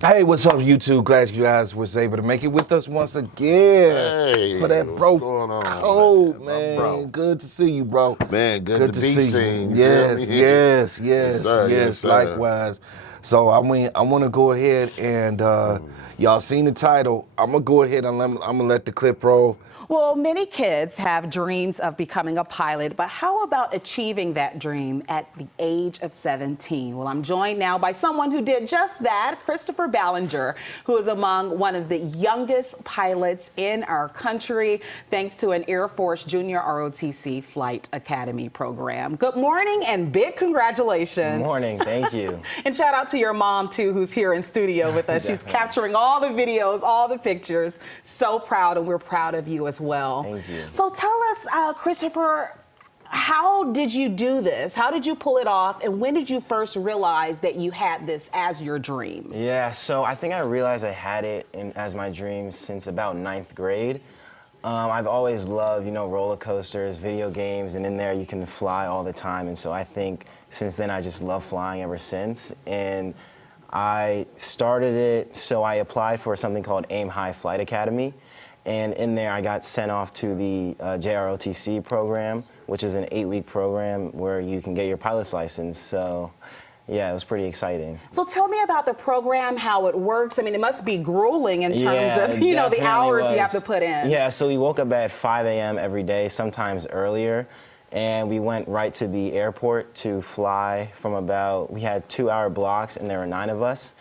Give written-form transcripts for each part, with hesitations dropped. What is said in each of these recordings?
Hey, what's up, YouTube? Glad you guys was able to make it with us once again Hey, for that what's going on, code, man? Bro. Good to see you, bro. Man, good to be seen. You Yes, feel me? yes, Yes, yes, sir. Yes, yes. sir. Likewise. So I mean, I want to go ahead and y'all seen the title. I'm gonna go ahead and I'm gonna let the clip roll. Well, many kids have dreams of becoming a pilot, but how about achieving that dream at the age of 17? Well, I'm joined now by someone who did just that, Christopher Ballinger, who is among one of the youngest pilots in our country, thanks to an Air Force Junior ROTC Flight Academy program. Good morning and big congratulations. Good morning, thank you. And shout out to your mom, too, who's here in studio with us. She's capturing all the videos, all the pictures. So proud, and we're proud of you as well. Thank you. So tell us, Christopher, how did you do this? How did you pull it off? And when did you first realize that you had this as your dream? Yeah, so I think I realized I had it as my dream since about ninth grade. I've always loved, roller coasters, video games, and in there you can fly all the time. And so I think since then I just love flying ever since. And I started it, so I applied for something called Aim High Flight Academy. And in there, I got sent off to the JROTC program, which is an 8-week program where you can get your pilot's license. So, yeah, it was pretty exciting. So tell me about the program, how it works. I mean, it must be grueling in terms of, it the hours was. you have to put in. Yeah, so we woke up at 5 a.m. every day, sometimes earlier. And we went right to the airport to fly from we had 2-hour blocks, and there were 9 of us.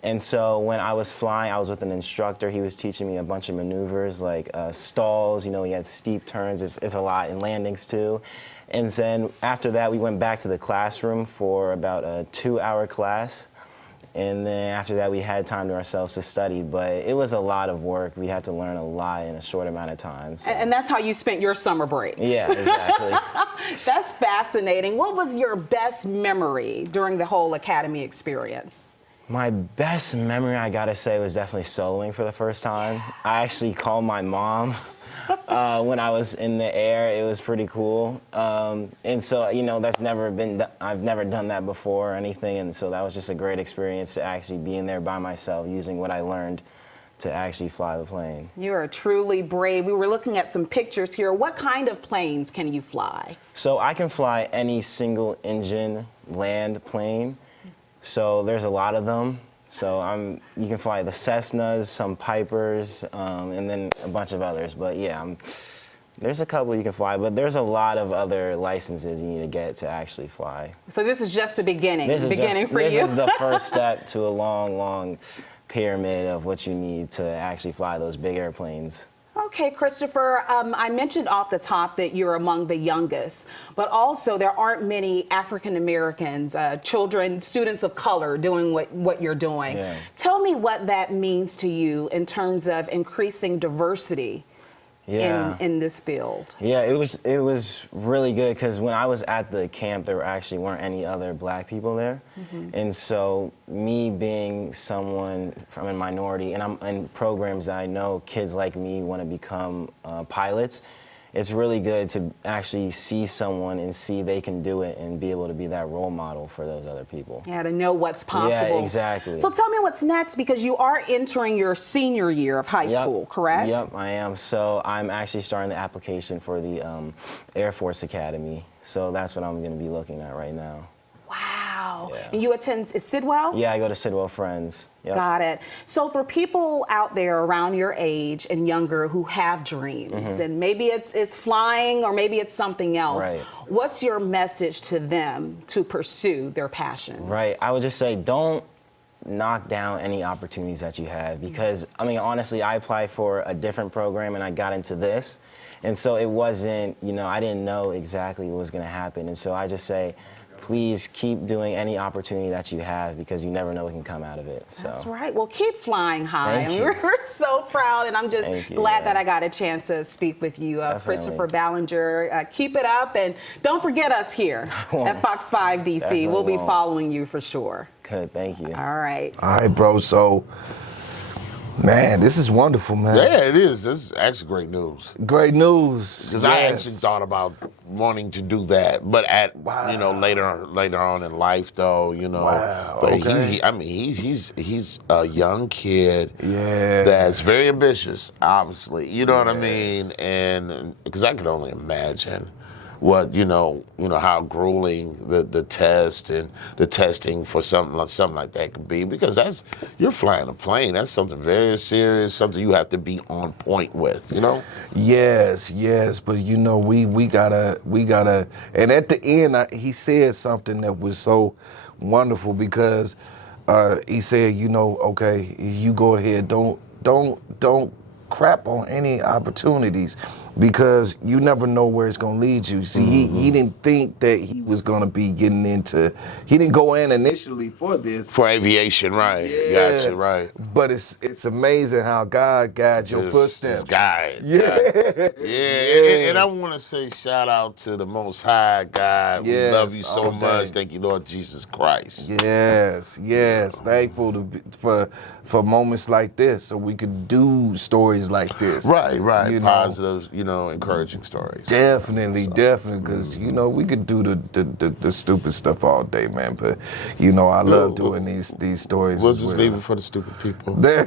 And so when I was flying, I was with an instructor. He was teaching me a bunch of maneuvers like stalls. He had steep turns. It's a lot, and landings too. And then after that, we went back to the classroom for about a 2-hour class. And then after that, we had time to ourselves to study. But it was a lot of work. We had to learn a lot in a short amount of time. So. And that's how you spent your summer break. Yeah, exactly. That's fascinating. What was your best memory during the whole academy experience? My best memory, I gotta say, was definitely soloing for the first time. I actually called my mom when I was in the air. It was pretty cool. And so, I've never done that before or anything. And so that was just a great experience to actually be in there by myself, using what I learned to actually fly the plane. You are truly brave. We were looking at some pictures here. What kind of planes can you fly? So I can fly any single engine land plane. So there's a lot of them. So you can fly the Cessnas, some Pipers, and then a bunch of others. But yeah, there's a couple you can fly, but there's a lot of other licenses you need to get to actually fly. So this is just the beginning. This for you. This is the first step to a long, long pyramid of what you need to actually fly those big airplanes. Okay, Christopher, I mentioned off the top that you're among the youngest, but also there aren't many African Americans, children, students of color doing what you're doing. Yeah. Tell me what that means to you in terms of increasing diversity in this field. Yeah, it was really good because when I was at the camp, there actually weren't any other black people there. And so me being someone from a minority, and I'm in programs that I know kids like me want to become pilots, it's really good to actually see someone and see they can do it and be able to be that role model for those other people. Yeah, to know what's possible. Yeah, exactly. So tell me what's next, because you are entering your senior year of high school, correct? Yep, I am. So I'm actually starting the application for the Air Force Academy. So that's what I'm going to be looking at right now. Wow. Yeah. And you attend Sidwell? Yeah, I go to Sidwell Friends. Yep. Got it. So for people out there around your age and younger who have dreams, and maybe it's flying or maybe it's something else, Right. What's your message to them to pursue their passions? Right. I would just say don't knock down any opportunities that you have because, I mean, honestly, I applied for a different program and I got into this. And so it wasn't, I didn't know exactly what was going to happen. And so I just say, please keep doing any opportunity that you have because you never know what can come out of it. So. That's right. Well, keep flying high. Thank you. We're so proud, and I'm just glad that I got a chance to speak with you, Christopher Ballinger. Keep it up, and don't forget us here at Fox 5 DC. Definitely we'll be won't. following you for sure. Good, thank you. All right. All right, bro. So Man, this is wonderful, man. Yeah, it is. This is actually great news. Great news. Because I actually thought about wanting to do that, but later on in life, though, Wow, But okay. he's a young kid. Yeah. That's very ambitious, obviously. You know what I mean? And because I could only imagine what how grueling the test and the testing for something like that could be, because you're flying a plane. That's something very serious, something you have to be on point with. Yes, but we gotta, and at the end, he said something that was so wonderful, because he said, okay, you go ahead, don't crap on any opportunities, because you never know where it's gonna lead you. See, he didn't think that he was gonna be getting into. He didn't go in initially for this. For aviation, right? Yes. Gotcha, right. But it's amazing how God guides your footsteps. Guide. Yeah. Yeah. And I want to say shout out to the Most High God. Yes, We love you so all much. day. Thank you, Lord Jesus Christ. Yes. Thankful for moments like this, so we could do stories like this. Right. You know. Positive, encouraging stories. Definitely, because we could do the stupid stuff all day, man. But I love doing these stories. We'll as just well. leave it for the stupid people. There-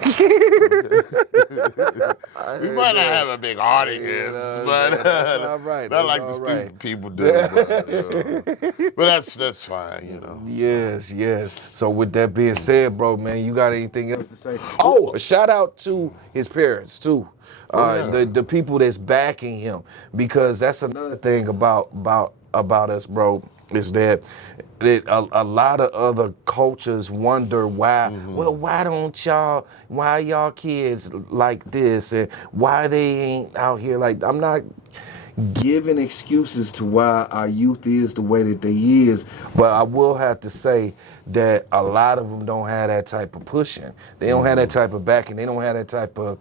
We might not have a big audience, but that's all right. not That's like the all stupid right. people do. But that's fine, Yes. So with that being said, bro, man, you got anything else to say? Oh, a shout out to his parents too. The people that's backing him, because that's another thing about us, bro, is that a lot of other cultures wonder why. Well, why y'all kids like this, and why they ain't out here like. I'm not giving excuses to why our youth is the way that they is, but I will have to say that a lot of them don't have that type of pushing. They don't have that type of backing. They don't have that type of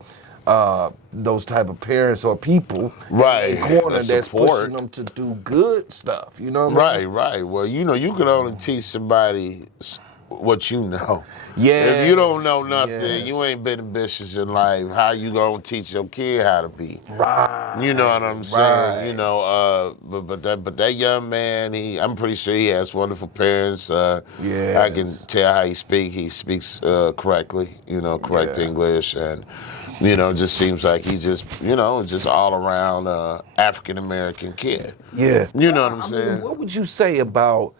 those type of parents or people Right. in the corner That that's support. pushing them to do good stuff. You know what I mean? Right. Well, you can only teach somebody what you know. Yes, If you don't know nothing, yes. you ain't been ambitious in life, how you gonna teach your kid how to be? Right. You know what I'm saying? Right. But that young man, I'm pretty sure he has wonderful parents. I can Yes. tell how he speaks. He speaks correctly, correct Yeah. English, and just seems like he's just all around African American kid. Yeah. You know what I'm I saying? mean, what would you say about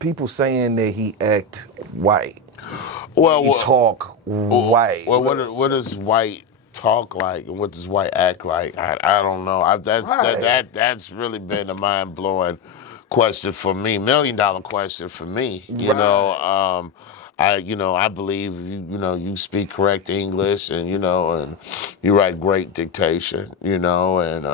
people saying that he act white? Well, He talk white. Well, what does white talk like, and what does white act like? I don't know. That's really been a mind blowing question for me, $1 million question for me. I believe you speak correct English, and and you write great dictation, and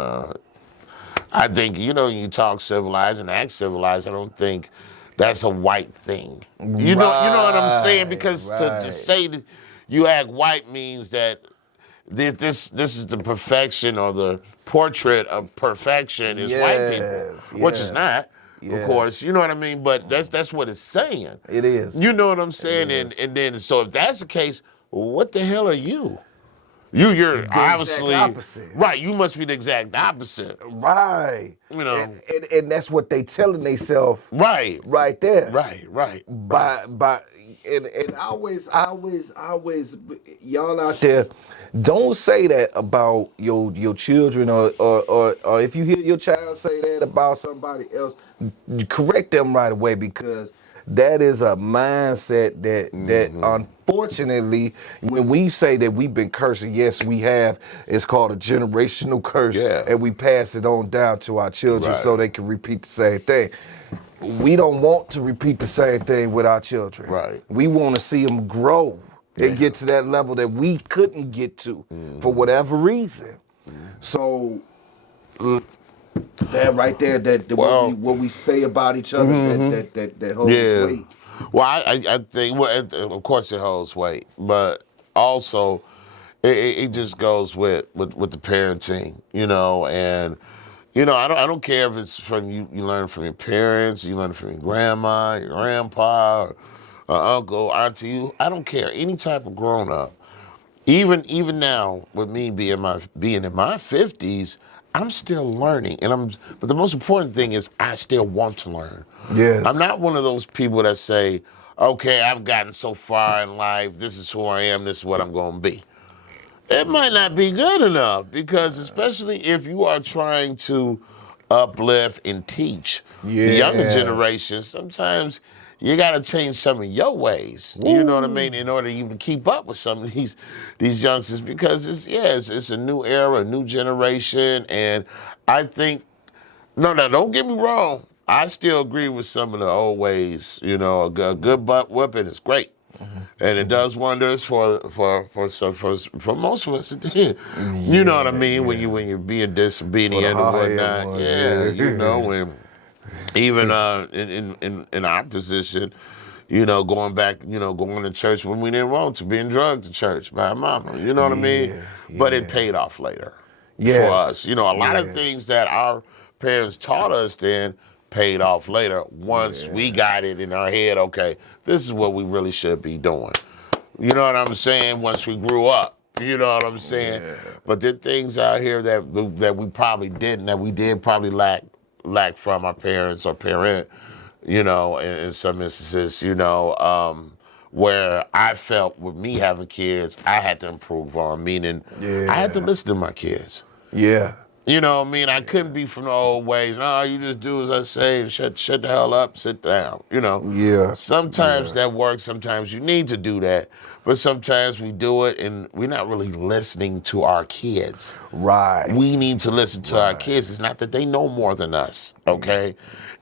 I think you talk civilized and act civilized. I don't think that's a white thing. You know what I'm saying? Because to say that you act white means that this is the perfection, or the portrait of perfection is white people, which is not. Yes. Of course, you know what I mean, but that's what it's saying. It is. You know what I'm saying? And then, so if that's the case, what the hell are you? You're obviously opposite. right. You must be the exact opposite. Right. And that's what they telling themselves Right. right there. Right. And I always, y'all out there, don't say that about your children, or if you hear your child say that about somebody else, correct them right away, because that is a mindset that unfortunately, when we say that we've been cursing, yes, we have. It's called a generational curse, and we pass it on down to our children so they can repeat the same thing. We don't want to repeat the same thing with our children. Right. We want to see them grow and get to that level that we couldn't get to for whatever reason. So that right there, what we say about each other, that holds weight. Well, I think, of course it holds weight, but also it just goes with the parenting, and I don't care if it's from you learn from your parents, you learn from your grandma, your grandpa, uncle, auntie, I don't care, any type of grown up. Even now, with me being in my 50s, I'm still learning, but the most important thing is I still want to learn. Yes. I'm not one of those people that say, okay, I've gotten so far in life, this is who I am, this is what I'm gonna be. It might not be good enough, because especially if you are trying to uplift and teach the younger Yes. generation, sometimes you got to change some of your ways. You know what I mean? In order to even keep up with some of these youngsters, because it's a new era, a new generation, and I think no, don't get me wrong. I still agree with some of the old ways. You know, a good butt whipping is great. And it does wonders for most of us. It did. You know what I mean? When you're being disobedient and whatnot. Yeah, you know, and even in our position, you know, going back, you know, going to church when we didn't want to, being drugged to church by our mama. You know what I mean? But it paid off later for us. You know, a lot of things that our parents taught us then paid off later once we got it in our head, okay, this is what we really should be doing. You know what I'm saying? Once we grew up, you know what I'm saying? Yeah. But there are things out here that we probably didn't, that we did probably lack from our parents or parent, you know, in some instances, you know, where I felt with me having kids, I had to improve on, meaning I had to listen to my kids. Yeah. You know what I mean? I couldn't be from the old ways. No, you just do as I say and shut the hell up, sit down, you know? Yeah. Sometimes that works, sometimes you need to do that. But sometimes we do it and we're not really listening to our kids. Right. We need to listen to our kids. It's not that they know more than us, okay?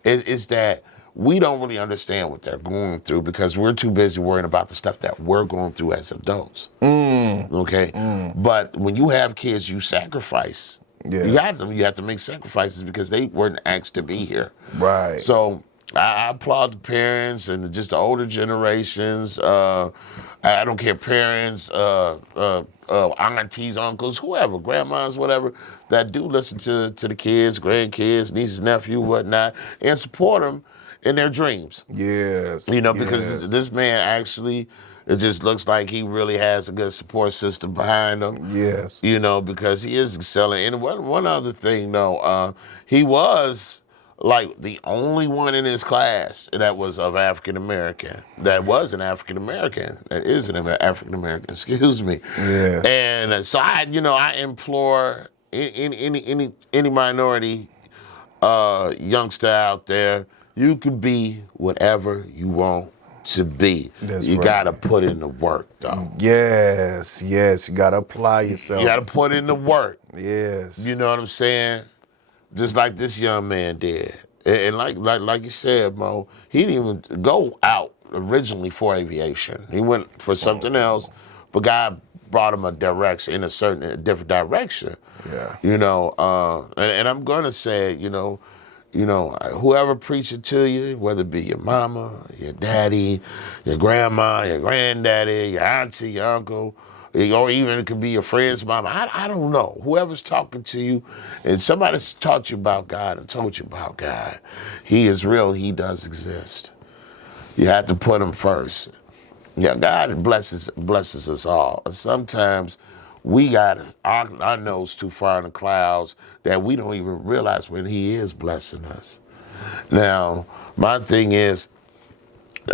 It's that we don't really understand what they're going through because we're too busy worrying about the stuff that we're going through as adults, okay? But when you have kids, you sacrifice. Yeah. You got them. You have to make sacrifices because they weren't asked to be here. Right. So I applaud the parents and just the older generations. I don't care, parents, aunties, uncles, whoever, grandmas, whatever, that do listen to the kids, grandkids, nieces, nephew, whatnot, and support them in their dreams. Yes. You know, because this man actually, it just looks like he really has a good support system behind him. Yes. You know, because he is excelling. And one other thing, though, he was like the only one in his class that was of African American. That was an African American. That is an African American. Excuse me. Yeah. And so I implore any minority youngster out there, you can be whatever you want to be. You gotta put in the work, though. Yes, you gotta apply yourself. You gotta put in the work. Yes. You know what I'm saying? Just like this young man did. And like you said, Mo, he didn't even go out originally for aviation. He went for something else, but God brought him a different direction. Yeah. You know, and I'm gonna say, you know, whoever preaching to you, whether it be your mama, your daddy, your grandma, your granddaddy, your auntie, your uncle, or even it could be your friend's mama. I don't know. Whoever's talking to you, and somebody's taught you about God and told you about God, He is real. He does exist. You have to put Him first. Yeah, God blesses us all. And sometimes we got our nose too far in the clouds that we don't even realize when He is blessing us. Now, my thing is,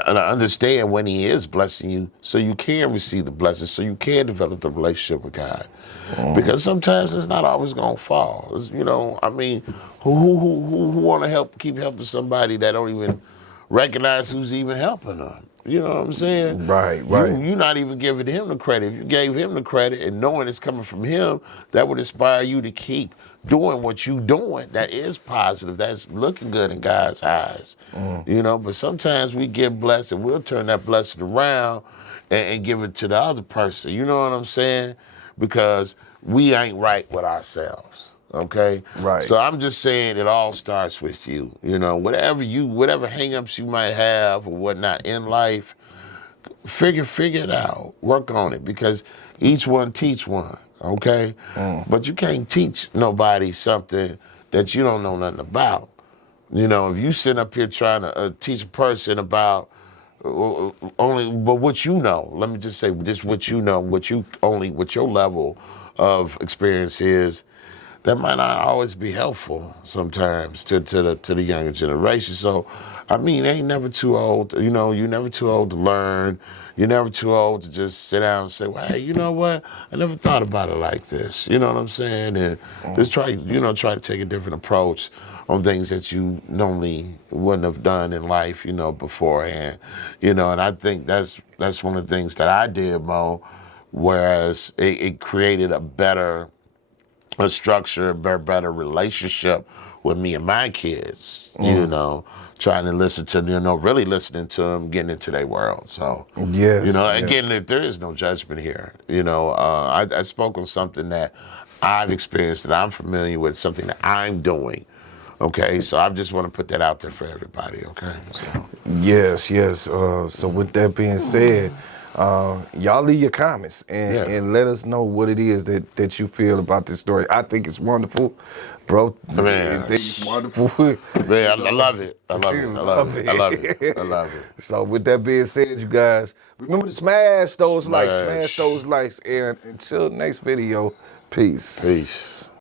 I understand when He is blessing you so you can receive the blessings, so you can develop the relationship with God. Because sometimes it's not always going to fall. You know, I mean, who want to keep helping somebody that don't even recognize who's even helping them? You know what I'm saying? Right. You're not even giving Him the credit. If you gave Him the credit and knowing it's coming from Him, that would inspire you to keep doing what you're doing that is positive, that's looking good in God's eyes. You know, but sometimes we get blessed and we'll turn that blessing around and give it to the other person. You know what I'm saying? Because we ain't right with ourselves. Okay? Right. So I'm just saying it all starts with you. You know, whatever hang-ups you might have or whatnot in life, figure it out. Work on it, because each one teach one, okay? But you can't teach nobody something that you don't know nothing about. You know, if you sit up here trying to teach a person about only, but what you know. Let me just say, just what you know, what your level of experience is. That might not always be helpful sometimes to the younger generation. So, I mean, ain't never too old. You know, you're never too old to learn. You're never too old to just sit down and say, well, hey, you know what? I never thought about it like this. You know what I'm saying? And just try to take a different approach on things that you normally wouldn't have done in life, beforehand. And I think that's one of the things that I did, Mo, whereas it created a structure, a better relationship with me and my kids, trying to listen to, really listening to them, getting into their world. So, Yes. again, there is no judgment here. I spoke on something that I've experienced, that I'm familiar with, something that I'm doing. Okay, so I just want to put that out there for everybody, okay? So. Yes. So with that being said, y'all leave your comments and let us know what it is that you feel about this story. I think it's wonderful, bro. Man. I think it's wonderful. Man, I love it. I love it. So with that being said, you guys, remember to smash those likes, and until next video, peace. Peace.